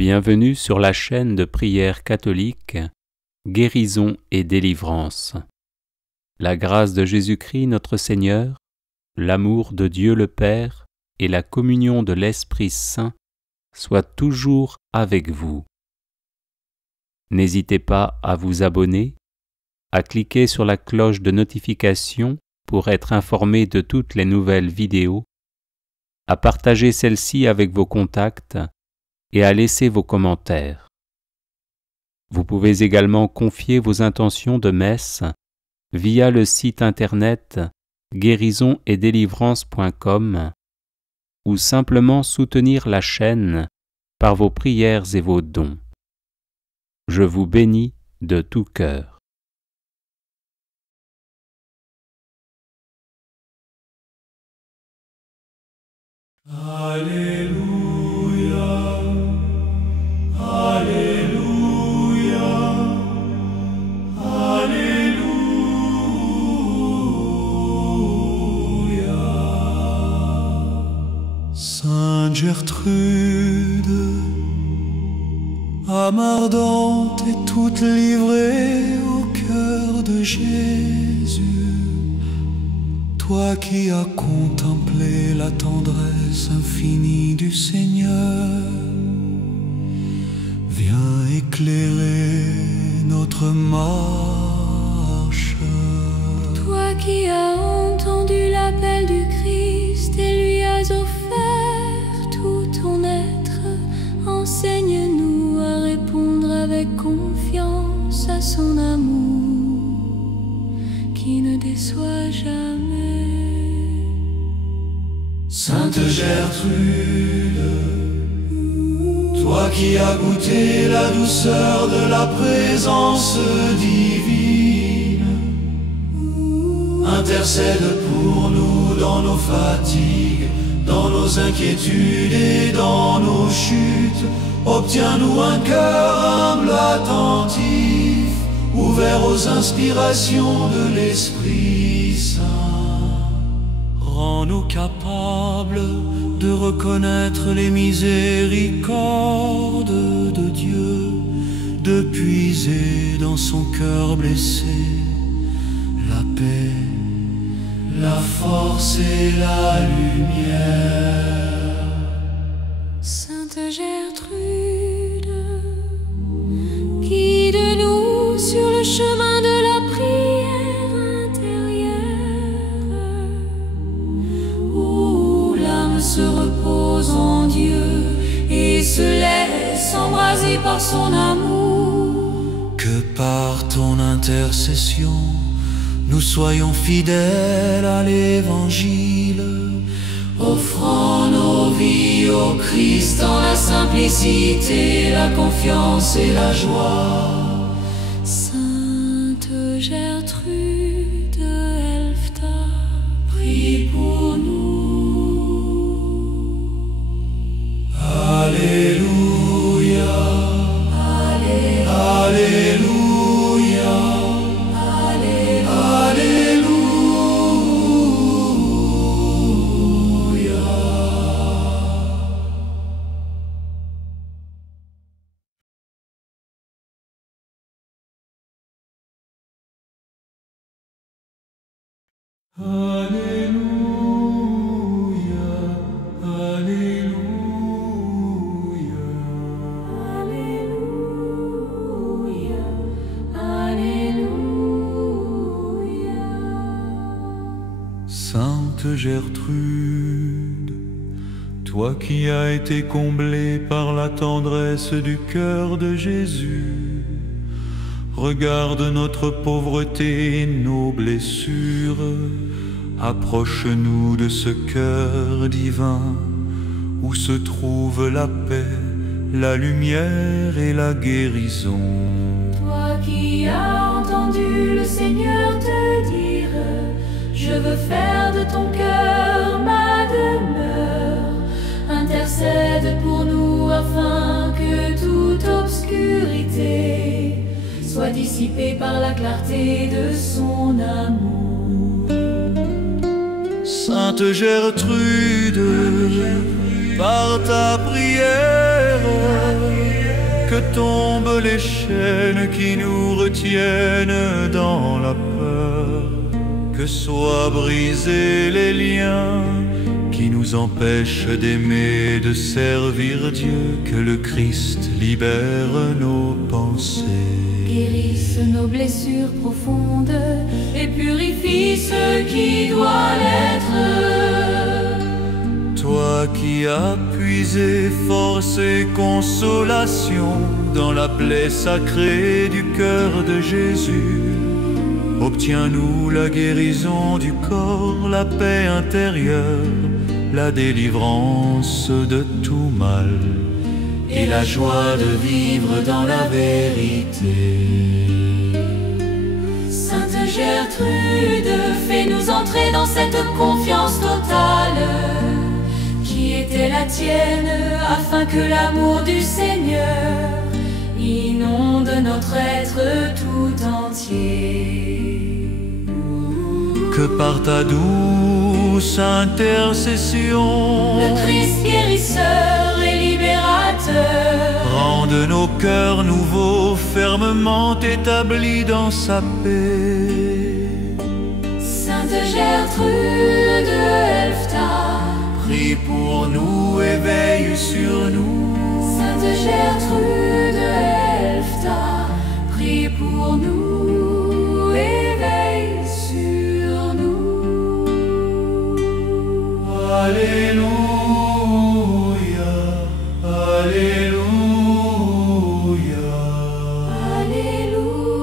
Bienvenue sur la chaîne de prière catholique Guérison et délivrance. La grâce de Jésus-Christ notre Seigneur, l'amour de Dieu le Père et la communion de l'Esprit Saint soient toujours avec vous. N'hésitez pas à vous abonner, à cliquer sur la cloche de notification pour être informé de toutes les nouvelles vidéos, à partager celle-ci avec vos contacts et à laisser vos commentaires. Vous pouvez également confier vos intentions de messe via le site internet guérisonetdélivrance.com ou simplement soutenir la chaîne par vos prières et vos dons. Je vous bénis de tout cœur. Alléluia, Alléluia, Alléluia. Sainte Gertrude, âme ardente et toute livrée au cœur de Jésus, toi qui as contemplé la tendresse infinie du Seigneur, viens éclairer notre marche. Toi qui as entendu l'appel du Christ et lui as offert tout ton être, enseigne-nous à répondre avec confiance à son amour qui ne déçoit jamais. Sainte Gertrude, toi qui as goûté la douceur de la présence divine, intercède pour nous dans nos fatigues, dans nos inquiétudes et dans nos chutes. Obtiens-nous un cœur humble, attentif, ouvert aux inspirations de l'Esprit Saint. Rends-nous capables de reconnaître les miséricordes de Dieu, de puiser dans son cœur blessé la paix, la force et la lumière. Sainte Gertrude, guide-nous sur le chemin de la prière intérieure, où l'âme se repose en Dieu et se laisse embraser par son amour. Que par ton intercession, nous soyons fidèles à l'Évangile, offrant nos vies au Christ dans la simplicité, la confiance et la joie. Sainte Gertrude Elfta, Prie pour nous. Alléluia, Alléluia, Alléluia. Alléluia, Alléluia. Alléluia, Alléluia. Sainte Gertrude, toi qui as été comblée par la tendresse du cœur de Jésus, regarde notre pauvreté et nos blessures. Approche-nous de ce cœur divin où se trouve la paix, la lumière et la guérison. Toi qui as entendu le Seigneur te dire: je veux faire de ton cœur ma demeure, intercède pour nous afin que toute obscurité soit dissipée par la clarté de son amour. Sainte Gertrude, par ta prière, que tombent les chaînes qui nous retiennent dans la peur, que soient brisés les liens qui nous empêchent d'aimer, de servir Dieu, que le Christ libère nos pensées, guérisse nos blessures profondes et purifie ce qui doit l'être. Toi qui as puisé force et consolation dans la plaie sacrée du cœur de Jésus, obtiens-nous la guérison du corps, la paix intérieure, la délivrance de tout mal et la joie de vivre dans la vérité. Sainte Gertrude, fais-nous entrer dans cette confiance totale qui était la tienne, afin que l'amour du Seigneur inonde notre être tout entier. Que par ta douce intercession, le Christ guérisseur et libérateur rende nos cœurs nouveaux, fermement établis dans sa paix. Sainte Gertrude de Elfta, prie pour nous et veille sur nous. Sainte Gertrude de Elfta, prie pour nous et veille sur nous. Alléluia, Alléluia, Alléluia,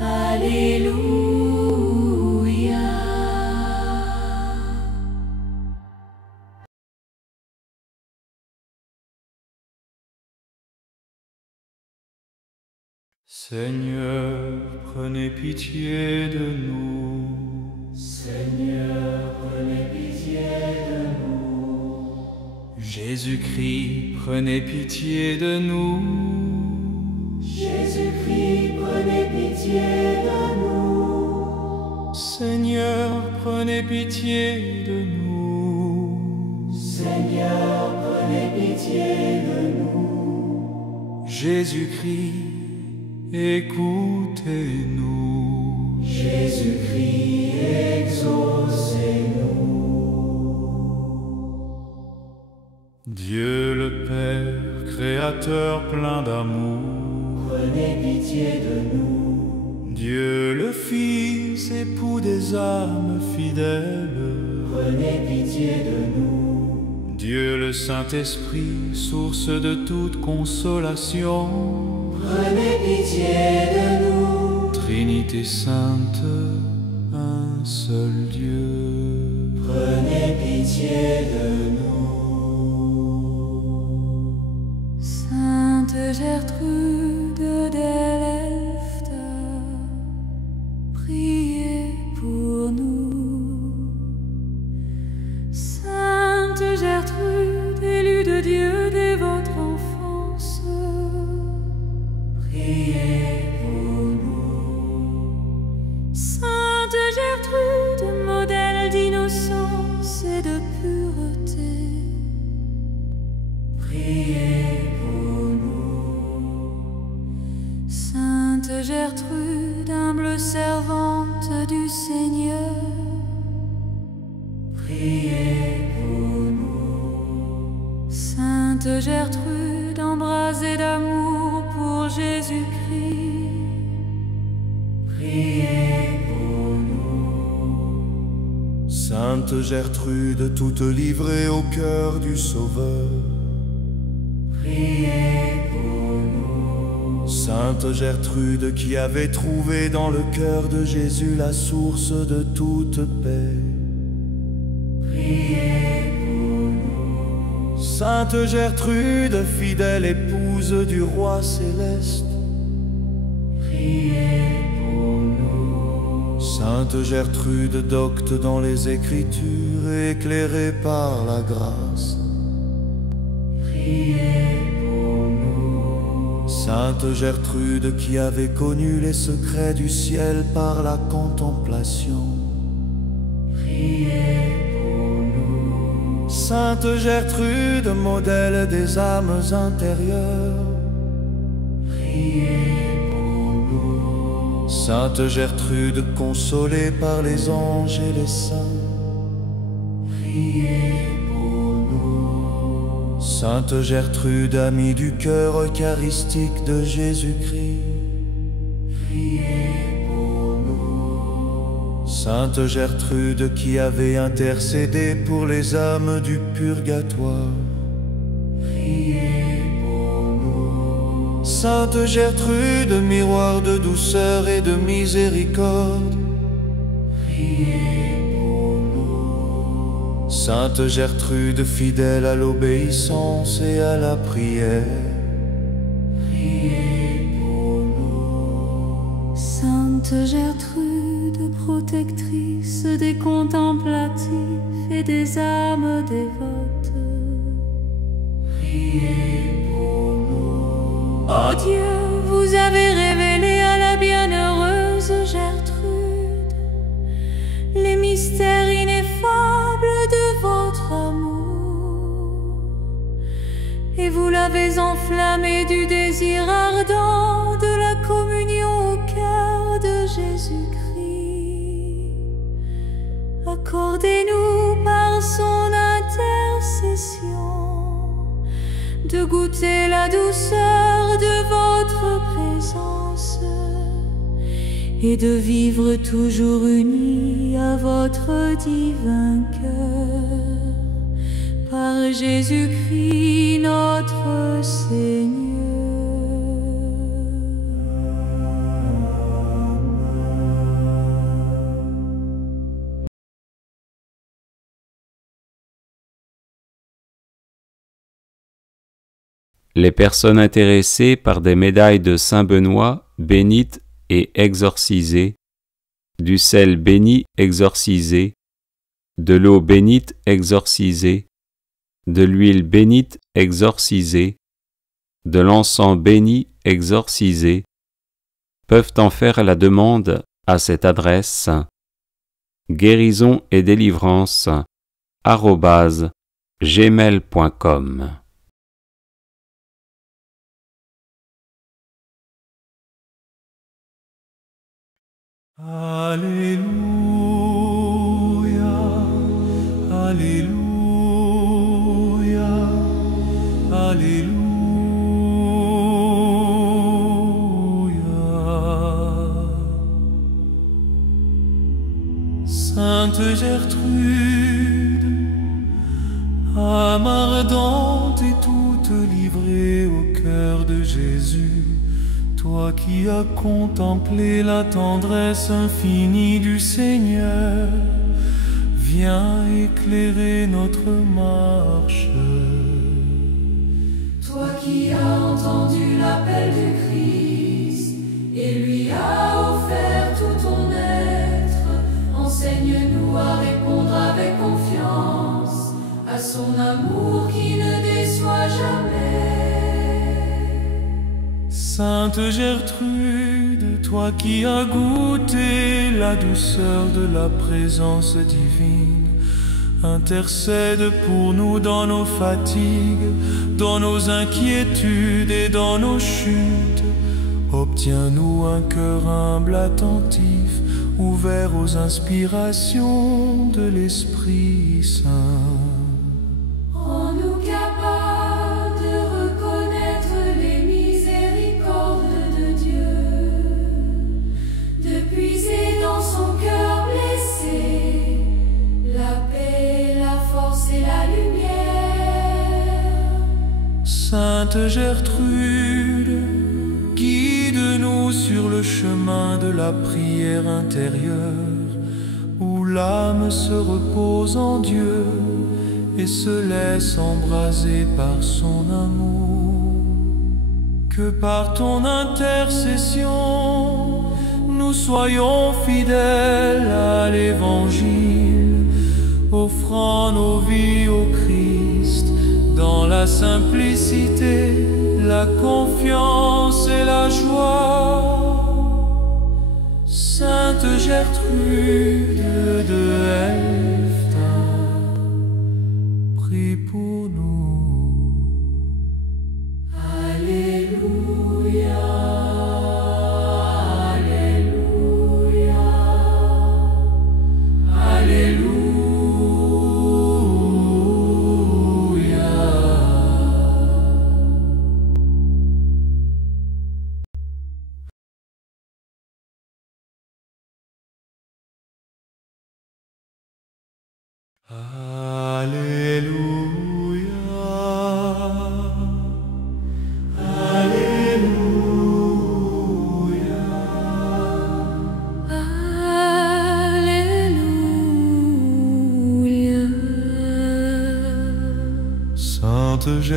Alléluia. Seigneur, prenez pitié de nous. Seigneur, prenez pitié de nous. Jésus-Christ, prenez pitié de nous. Jésus-Christ, prenez pitié de nous. Seigneur, prenez pitié de nous. Seigneur, prenez pitié de nous. Jésus-Christ, écoutez-nous. Jésus-Christ, exaucez-nous. Dieu le Père, Créateur plein d'amour, prenez pitié de nous. Dieu le Fils, époux des âmes fidèles, prenez pitié de nous. Dieu le Saint-Esprit, source de toute consolation, prenez pitié de nous. Trinité sainte, un seul Dieu, prenez pitié de nous. Sainte Gertrude d'Elfta, priez pour nous. Sainte Gertrude, élue de Dieu dès votre enfance, priez pour nous. Sainte Gertrude, modèle d'innocence et de pureté, priez pour nous. Sainte Gertrude, humble servante du Seigneur, priez pour nous. Sainte Gertrude, embrasée d'amour pour Jésus-Christ, priez pour nous. Sainte Gertrude, toute livrée au cœur du Sauveur, priez pour nous. Sainte Gertrude qui avait trouvé dans le cœur de Jésus la source de toute paix, priez pour nous. Sainte Gertrude, fidèle épouse du roi céleste, priez pour nous. Sainte Gertrude, docte dans les Écritures et éclairée par la grâce, priez pour nous. Sainte Gertrude qui avait connu les secrets du ciel par la contemplation, priez pour nous. Sainte Gertrude, modèle des âmes intérieures, priez pour nous. Sainte Gertrude, consolée par les anges et les saints, Priez pour nous. Sainte Gertrude, amie du cœur eucharistique de Jésus-Christ, Priez pour nous. Sainte Gertrude qui avait intercédé pour les âmes du purgatoire, Priez pour nous. Sainte Gertrude, miroir de douceur et de miséricorde, Priez pour nous. Sainte Gertrude, fidèle à l'obéissance et à la prière, Priez pour nous. Sainte Gertrude, protectrice des contemplatifs et des âmes dévotes, priez pour nous. Ô Dieu, vous avez révélé à la bienheureuse Gertrude les mystères ineffables de votre amour, et vous l'avez enflammée du désir ardent de la communion au cœur de Jésus-Christ. Accordez-nous par son intercession de goûter la douceur de votre présence et de vivre toujours unis à votre divin cœur, par Jésus-Christ notre Seigneur. Les personnes intéressées par des médailles de Saint Benoît bénites et exorcisées, du sel béni exorcisé, de l'eau bénite exorcisée, de l'huile bénite exorcisée, de l'encens béni exorcisé, peuvent en faire la demande à cette adresse guérison et délivrance @gmail.com. Alléluia, Alléluia, Alléluia. Sainte Gertrude, âme ardente et toute livrée au cœur de Jésus, toi qui as contemplé la tendresse infinie du Seigneur, viens éclairer notre marche. Toi qui as entendu l'appel du Christ et lui as offert tout ton être, enseigne-nous à répondre avec confiance à son amour qui ne déçoit jamais. Sainte Gertrude, toi qui as goûté la douceur de la présence divine, intercède pour nous dans nos fatigues, dans nos inquiétudes et dans nos chutes. Obtiens-nous un cœur humble, attentif, ouvert aux inspirations de l'Esprit Saint. Rends-nous capables de reconnaître les miséricordes de Dieu, de puiser dans son cœur blessé la paix, la force et la lumière. Sainte Gertrude, guide-nous sur le chemin de la prière intérieure, où l'âme se repose en Dieu et se laisse embraser par son amour. Que par ton intercession, nous soyons fidèles à l'Évangile, offrant nos vies au Christ dans la simplicité, la confiance et la joie. Sainte Gertrude de Elfta, prie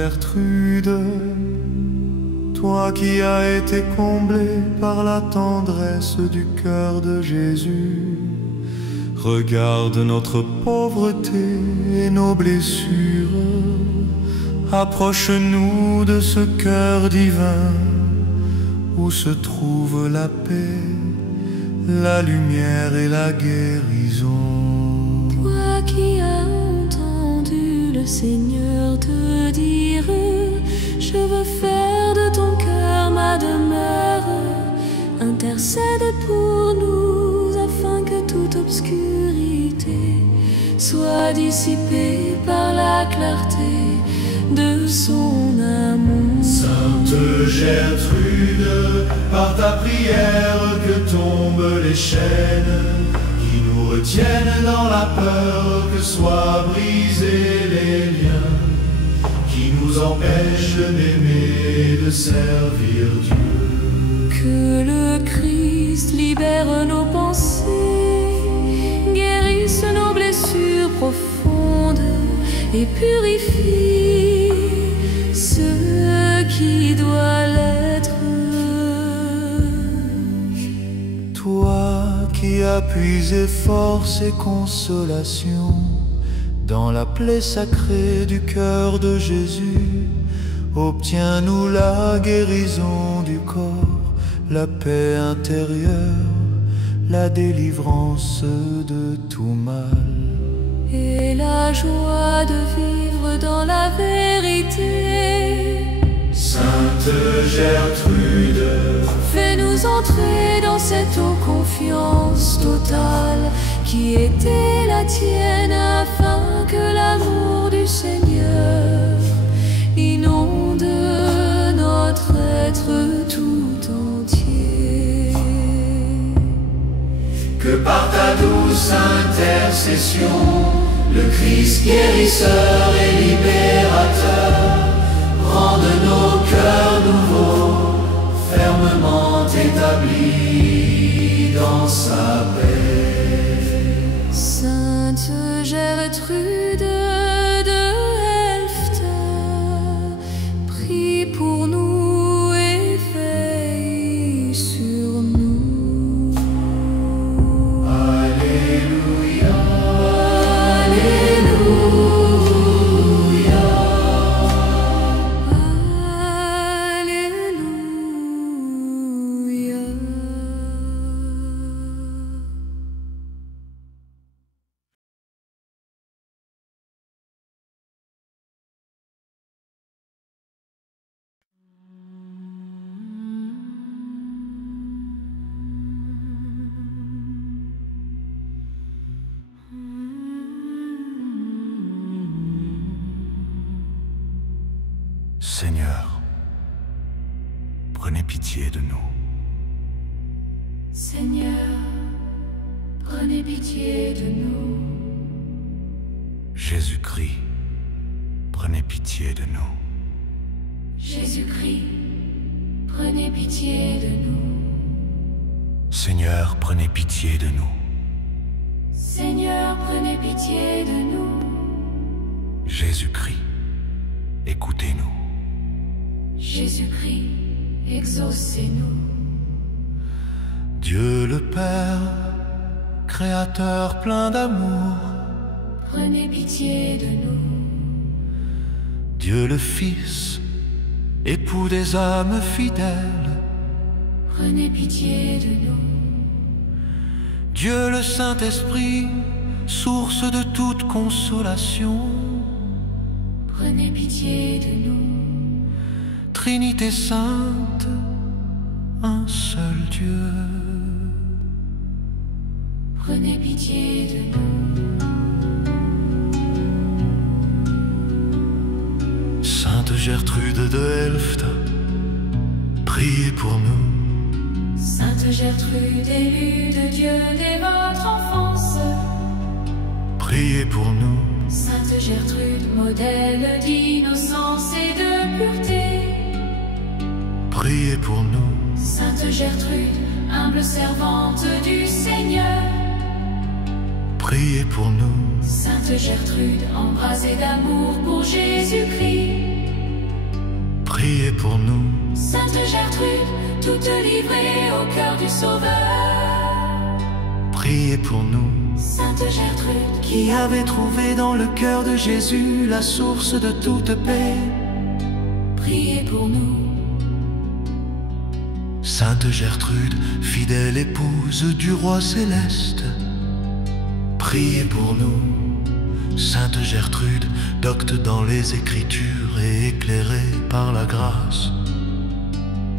Gertrude, toi qui as été comblée par la tendresse du cœur de Jésus, regarde notre pauvreté et nos blessures. Approche-nous de ce cœur divin où se trouve la paix, la lumière et la guérison. Toi qui as entendu le Seigneur te dire: je veux faire de ton cœur ma demeure, intercède pour nous afin que toute obscurité soit dissipée par la clarté de son amour. Sainte Gertrude, par ta prière que tombent les chaînes qui nous retiennent dans la peur, que soient brisés les liens qui nous empêchent d'aimer et de servir Dieu. Que le Christ libère nos pensées, guérisse nos blessures profondes et purifie ce qui doit l'être. Toi qui as puisé force et consolation dans la plaie sacrée du cœur de Jésus, obtiens-nous la guérison du corps, la paix intérieure, la délivrance de tout mal. Et la joie de vivre dans la vérité. Sainte Gertrude, fais-nous entrer dans cette eau confiance totale qui était la tienne, afin que l'amour du Seigneur inonde notre être tout entier. Que par ta douce intercession, le Christ guérisseur et libérateur rende nos cœurs nouveaux, fermement établis dans sa paix. Sainte Gertrude de Helft, prie pour nous et veille sur nous. Alléluia, Seigneur, prenez pitié de nous. Seigneur, prenez pitié de nous. Jésus-Christ, prenez pitié de nous. Jésus-Christ, prenez pitié de nous. Seigneur, prenez pitié de nous. Seigneur, prenez pitié de nous. Jésus-Christ, écoutez-nous. Jésus-Christ, exaucez-nous. Dieu le Père, Créateur plein d'amour, prenez pitié de nous. Dieu le Fils, époux des âmes fidèles, prenez pitié de nous. Dieu le Saint-Esprit, source de toute consolation, prenez pitié de nous. Trinité sainte, un seul Dieu, prenez pitié de nous. Sainte Gertrude de Helft, priez pour nous. Sainte Gertrude, élue de Dieu dès votre enfance, priez pour nous. Sainte Gertrude, modèle d'innocence et de pureté, priez pour nous. Sainte Gertrude, humble servante du Seigneur, priez pour nous. Sainte Gertrude, embrasée d'amour pour Jésus-Christ, priez pour nous. Sainte Gertrude, toute livrée au cœur du Sauveur. Priez pour nous. Sainte Gertrude, Qui avait trouvé dans le cœur de Jésus la source de toute paix. priez pour nous. Sainte Gertrude, fidèle épouse du roi céleste, priez pour nous. Sainte Gertrude, docte dans les Écritures et éclairée par la grâce,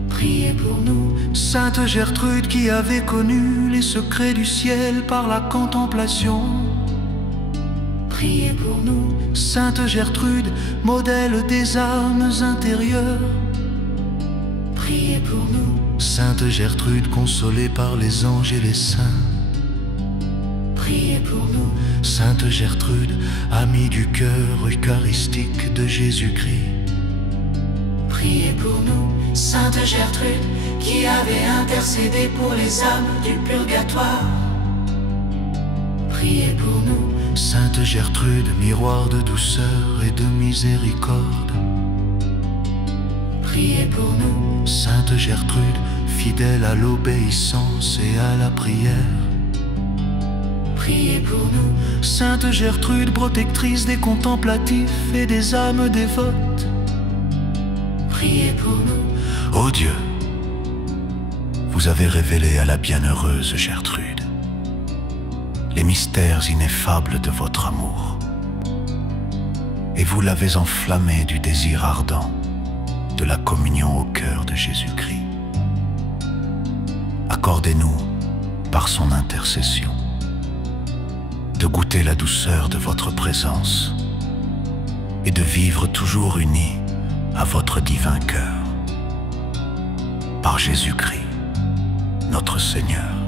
Priez pour nous. Sainte Gertrude qui avait connu les secrets du ciel par la contemplation, Priez pour nous. Sainte Gertrude, modèle des âmes intérieures, Priez pour nous. Sainte Gertrude consolée par les anges et les saints, Priez pour nous. Sainte Gertrude, amie du cœur eucharistique de Jésus-Christ, Priez pour nous. Sainte Gertrude, qui avait intercédé pour les âmes du purgatoire, priez pour nous. Sainte Gertrude, miroir de douceur et de miséricorde, Priez pour nous. Sainte Gertrude, fidèle à l'obéissance et à la prière, Priez pour nous. Sainte Gertrude, protectrice des contemplatifs et des âmes dévotes, Priez pour nous. ô Dieu, vous avez révélé à la bienheureuse Gertrude les mystères ineffables de votre amour, et vous l'avez enflammée du désir ardent de la communion au cœur de Jésus-Christ. Accordez-nous, par son intercession, de goûter la douceur de votre présence et de vivre toujours unis à votre divin cœur. Par Jésus-Christ, notre Seigneur.